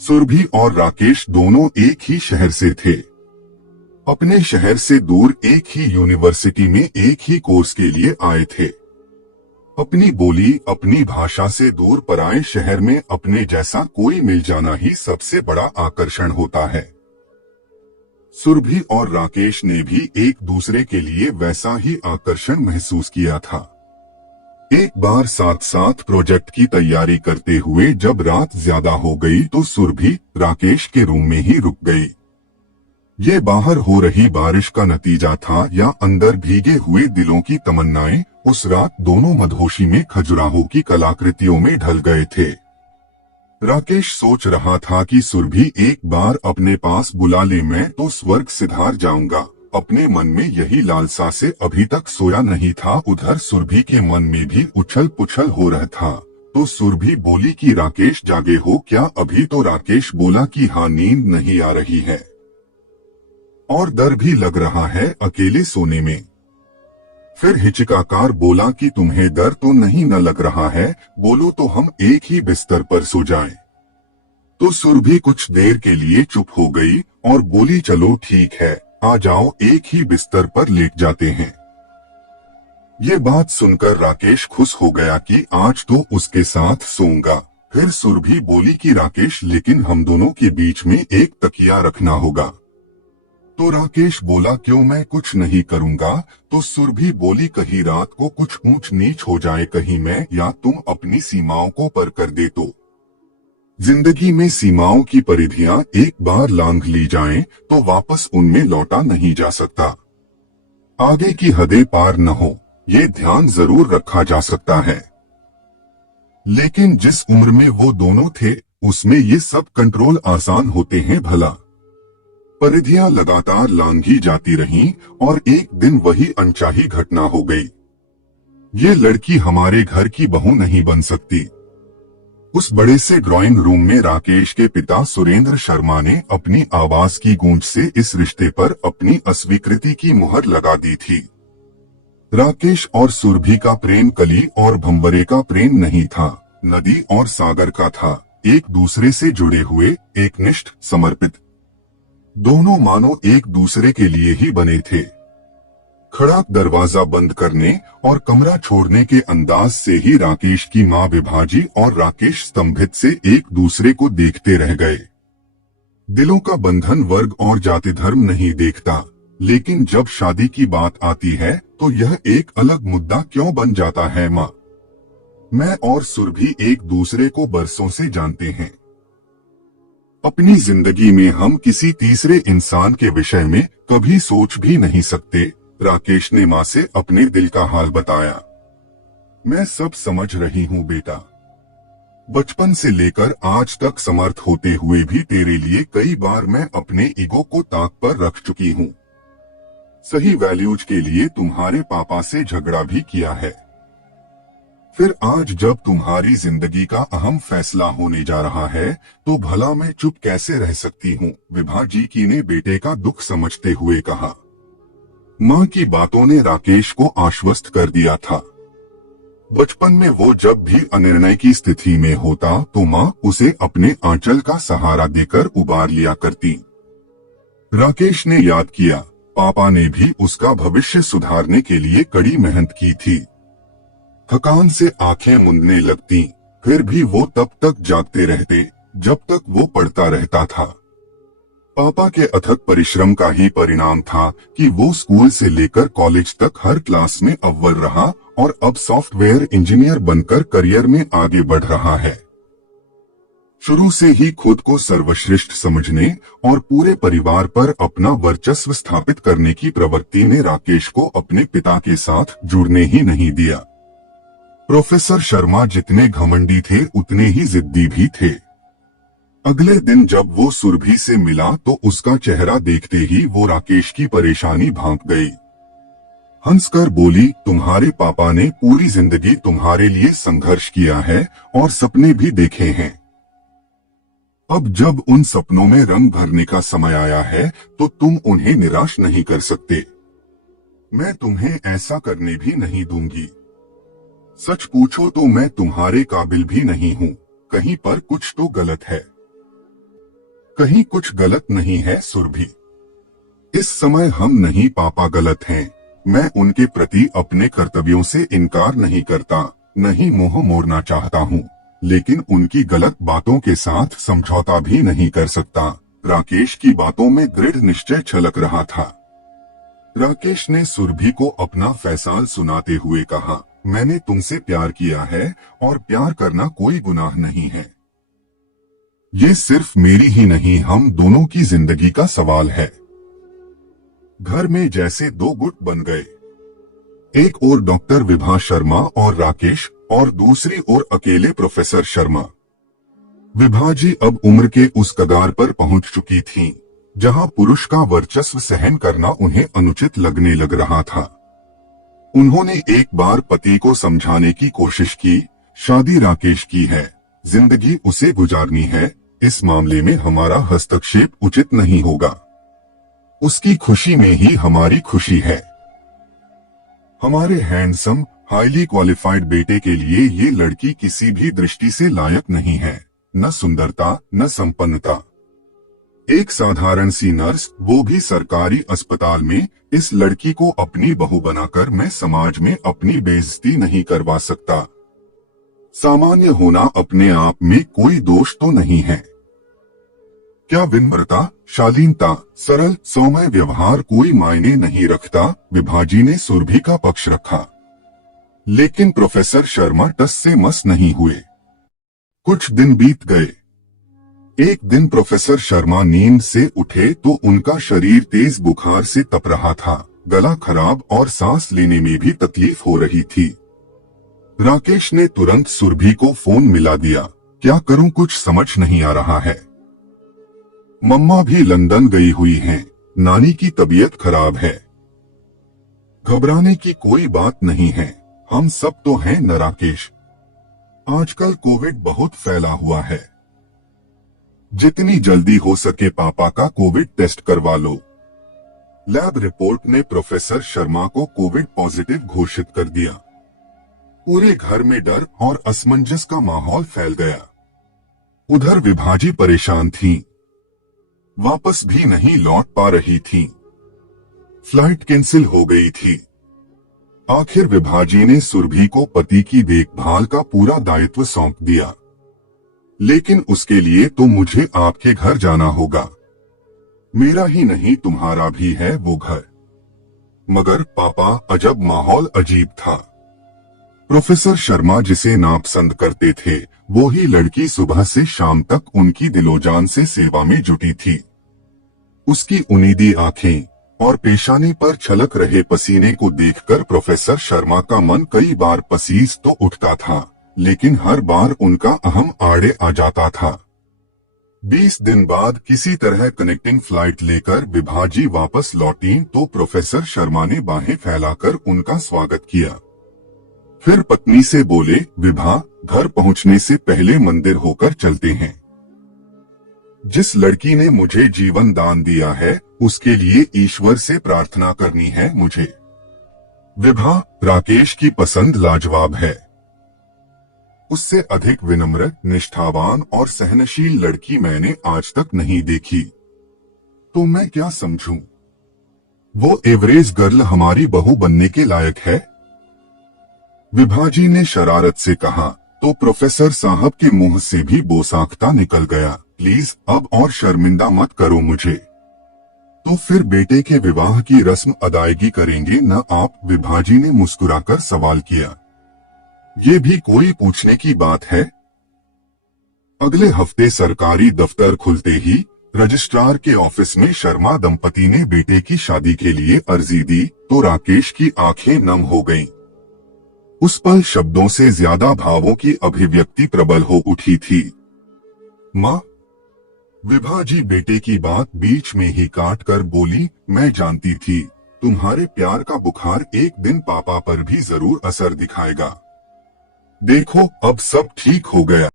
सुरभि और राकेश दोनों एक ही शहर से थे। अपने शहर से दूर एक ही यूनिवर्सिटी में एक ही कोर्स के लिए आए थे। अपनी बोली, अपनी भाषा से दूर पराए शहर में अपने जैसा कोई मिल जाना ही सबसे बड़ा आकर्षण होता है। सुरभि और राकेश ने भी एक दूसरे के लिए वैसा ही आकर्षण महसूस किया था। एक बार साथ साथ प्रोजेक्ट की तैयारी करते हुए जब रात ज्यादा हो गई तो सुरभि राकेश के रूम में ही रुक गई। ये बाहर हो रही बारिश का नतीजा था या अंदर भीगे हुए दिलों की तमन्नाएं? उस रात दोनों मदहोशी में खजुराहो की कलाकृतियों में ढल गए थे। राकेश सोच रहा था कि सुरभि एक बार अपने पास बुला ले, मैं तो स्वर्ग सिधार जाऊंगा। अपने मन में यही लालसा से अभी तक सोया नहीं था। उधर सुरभि के मन में भी उछल पुछल हो रहा था। तो सुरभि बोली कि राकेश जागे हो क्या अभी? तो राकेश बोला कि हाँ, नींद नहीं आ रही है और डर भी लग रहा है अकेले सोने में। फिर हिचकाकार बोला कि तुम्हें डर तो नहीं न लग रहा है? बोलो तो हम एक ही बिस्तर पर सो जाएं। तो सुरभि कुछ देर के लिए चुप हो गई और बोली चलो ठीक है, आ जाओ, एक ही बिस्तर पर लेट जाते हैं। ये बात सुनकर राकेश खुश हो गया कि आज तो उसके साथ सोऊंगा। फिर सुरभि बोली कि राकेश, लेकिन हम दोनों के बीच में एक तकिया रखना होगा। तो राकेश बोला क्यों, मैं कुछ नहीं करूंगा। तो सुरभि बोली कहीं रात को कुछ ऊंच नीच हो जाए, कहीं मैं या तुम अपनी सीमाओं को पार कर दे तो। जिंदगी में सीमाओं की परिधियां एक बार लांघ ली जाएं तो वापस उनमें लौटा नहीं जा सकता। आगे की हदें पार न हो, ये ध्यान जरूर रखा जा सकता है। लेकिन जिस उम्र में वो दोनों थे उसमें ये सब कंट्रोल आसान होते हैं भला? परिधियां लगातार लांघी जाती रहीं और एक दिन वही अनचाही घटना हो गई। ये लड़की हमारे घर की बहू नहीं बन सकती। उस बड़े से ड्राइंग रूम में राकेश के पिता सुरेंद्र शर्मा ने अपनी आवाज की गूंज से इस रिश्ते पर अपनी अस्वीकृति की मुहर लगा दी थी। राकेश और सुरभि का प्रेम कली और भंवरे का प्रेम नहीं था, नदी और सागर का था, एक दूसरे से जुड़े हुए, एकनिष्ठ, समर्पित। दोनों मानो एक दूसरे के लिए ही बने थे। खड़ाक दरवाजा बंद करने और कमरा छोड़ने के अंदाज से ही राकेश की मां विभाजी और राकेश स्तंभित से एक दूसरे को देखते रह गए। दिलों का बंधन वर्ग और जाति धर्म नहीं देखता, लेकिन जब शादी की बात आती है तो यह एक अलग मुद्दा क्यों बन जाता है? मां, मैं और सुरभि एक दूसरे को बरसों से जानते हैं। अपनी जिंदगी में हम किसी तीसरे इंसान के विषय में कभी सोच भी नहीं सकते। राकेश ने मां से अपने दिल का हाल बताया। मैं सब समझ रही हूँ बेटा, बचपन से लेकर आज तक समर्थ होते हुए भी तेरे लिए कई बार मैं अपने ईगो को ताक पर रख चुकी हूँ। सही वैल्यूज के लिए तुम्हारे पापा से झगड़ा भी किया है। फिर आज जब तुम्हारी जिंदगी का अहम फैसला होने जा रहा है तो भला मैं चुप कैसे रह सकती हूँ? विभाजी की ने बेटे का दुख समझते हुए कहा। मां की बातों ने राकेश को आश्वस्त कर दिया था। बचपन में वो जब भी अनिर्णय की स्थिति में होता तो मां उसे अपने आंचल का सहारा देकर उबार लिया करती। राकेश ने याद किया, पापा ने भी उसका भविष्य सुधारने के लिए कड़ी मेहनत की थी। थकान से आंखें मूंदने लगती, फिर भी वो तब तक जागते रहते जब तक वो पढ़ता रहता था। पापा के अथक परिश्रम का ही परिणाम था कि वो स्कूल से लेकर कॉलेज तक हर क्लास में अव्वल रहा और अब सॉफ्टवेयर इंजीनियर बनकर करियर में आगे बढ़ रहा है। शुरू से ही खुद को सर्वश्रेष्ठ समझने और पूरे परिवार पर अपना वर्चस्व स्थापित करने की प्रवृत्ति ने राकेश को अपने पिता के साथ जुड़ने ही नहीं दिया। प्रोफेसर शर्मा जितने घमंडी थे उतने ही जिद्दी भी थे। अगले दिन जब वो सुरभि से मिला तो उसका चेहरा देखते ही वो राकेश की परेशानी भांप गई। हंसकर बोली, तुम्हारे पापा ने पूरी जिंदगी तुम्हारे लिए संघर्ष किया है और सपने भी देखे हैं। अब जब उन सपनों में रंग भरने का समय आया है तो तुम उन्हें निराश नहीं कर सकते। मैं तुम्हें ऐसा करने भी नहीं दूंगी। सच पूछो तो मैं तुम्हारे काबिल भी नहीं हूँ, कहीं पर कुछ तो गलत है। कहीं कुछ गलत नहीं है सुरभि। इस समय हम नहीं पापा गलत हैं। मैं उनके प्रति अपने कर्तव्यों से इनकार नहीं करता, नहीं मोह मोड़ना चाहता हूँ, लेकिन उनकी गलत बातों के साथ समझौता भी नहीं कर सकता। राकेश की बातों में दृढ़ निश्चय छलक रहा था। राकेश ने सुरभि को अपना फैसला सुनाते हुए कहा, मैंने तुमसे प्यार किया है और प्यार करना कोई गुनाह नहीं है। ये सिर्फ मेरी ही नहीं, हम दोनों की जिंदगी का सवाल है। घर में जैसे दो गुट बन गए। एक ओर डॉक्टर विभा शर्मा और राकेश और दूसरी ओर अकेले प्रोफेसर शर्मा। विभा जी अब उम्र के उस कगार पर पहुंच चुकी थीं, जहां पुरुष का वर्चस्व सहन करना उन्हें अनुचित लगने लग रहा था। उन्होंने एक बार पति को समझाने की कोशिश की, शादी राकेश की है, जिंदगी उसे गुजारनी है, इस मामले में हमारा हस्तक्षेप उचित नहीं होगा। उसकी खुशी में ही हमारी खुशी है। हमारे हैंडसम, हाईली क्वालिफाइड बेटे के लिए ये लड़की किसी भी दृष्टि से लायक नहीं है, न सुंदरता न संपन्नता। एक साधारण सी नर्स, वो भी सरकारी अस्पताल में, इस लड़की को अपनी बहू बनाकर मैं समाज में अपनी बेइज्जती नहीं करवा सकता। सामान्य होना अपने आप में कोई दोष तो नहीं है। क्या विनम्रता, शालीनता, सरल सौम्य व्यवहार कोई मायने नहीं रखता? विभा जी ने सुरभि का पक्ष रखा, लेकिन प्रोफेसर शर्मा टस से मस नहीं हुए। कुछ दिन बीत गए। एक दिन प्रोफेसर शर्मा नींद से उठे तो उनका शरीर तेज बुखार से तप रहा था, गला खराब और सांस लेने में भी तकलीफ हो रही थी। राकेश ने तुरंत सुरभि को फोन मिला दिया। क्या करूं, कुछ समझ नहीं आ रहा है। मम्मा भी लंदन गई हुई हैं, नानी की तबीयत खराब है। घबराने की कोई बात नहीं है, हम सब तो हैं न राकेश। आजकल कोविड बहुत फैला हुआ है। जितनी जल्दी हो सके पापा का कोविड टेस्ट करवा लो। लैब रिपोर्ट ने प्रोफेसर शर्मा को कोविड पॉजिटिव घोषित कर दिया। पूरे घर में डर और असमंजस का माहौल फैल गया। उधर विभा जी परेशान थीं। वापस भी नहीं लौट पा रही थीं। फ्लाइट कैंसिल हो गई थी। आखिर विभा जी ने सुरभि को पति की देखभाल का पूरा दायित्व सौंप दिया। लेकिन उसके लिए तो मुझे आपके घर जाना होगा। मेरा ही नहीं, तुम्हारा भी है वो घर। मगर पापा, अजब माहौल अजीब था। प्रोफेसर शर्मा जिसे नापसंद करते थे, वो ही लड़की सुबह से शाम तक उनकी दिलोजान से सेवा में जुटी थी। उसकी उनीदी आंखें और पेशानी पर छलक रहे पसीने को देखकर प्रोफेसर शर्मा का मन कई बार पसीज तो उठता था, लेकिन हर बार उनका अहम आड़े आ जाता था। 20 दिन बाद किसी तरह कनेक्टिंग फ्लाइट लेकर विभा जी वापस लौटीं तो प्रोफेसर शर्मा ने बाहें फैलाकर उनका स्वागत किया। फिर पत्नी से बोले, विभा, घर पहुंचने से पहले मंदिर होकर चलते हैं। जिस लड़की ने मुझे जीवन दान दिया है, उसके लिए ईश्वर से प्रार्थना करनी है मुझे। विभा, राकेश की पसंद लाजवाब है। उससे अधिक विनम्र, निष्ठावान और सहनशील लड़की मैंने आज तक नहीं देखी। तो मैं क्या समझूं? वो एवरेज गर्ल हमारी बहू बनने के लायक है? विभा जी ने शरारत से कहा, तो प्रोफेसर साहब के मुंह से भी बोसाख्ता निकल गया। प्लीज अब और शर्मिंदा मत करो मुझे। तो फिर बेटे के विवाह की रस्म अदायगी करेंगे न आप? विभा जी ने मुस्कुराकर सवाल किया। ये भी कोई पूछने की बात है? अगले हफ्ते सरकारी दफ्तर खुलते ही रजिस्ट्रार के ऑफिस में शर्मा दंपति ने बेटे की शादी के लिए अर्जी दी तो राकेश की आंखें नम हो गईं। उस पल शब्दों से ज्यादा भावों की अभिव्यक्ति प्रबल हो उठी थी। माँ, विभा जी बेटे की बात बीच में ही काट कर बोली, मैं जानती थी तुम्हारे प्यार का बुखार एक दिन पापा पर भी जरूर असर दिखाएगा। देखो अब सब ठीक हो गया।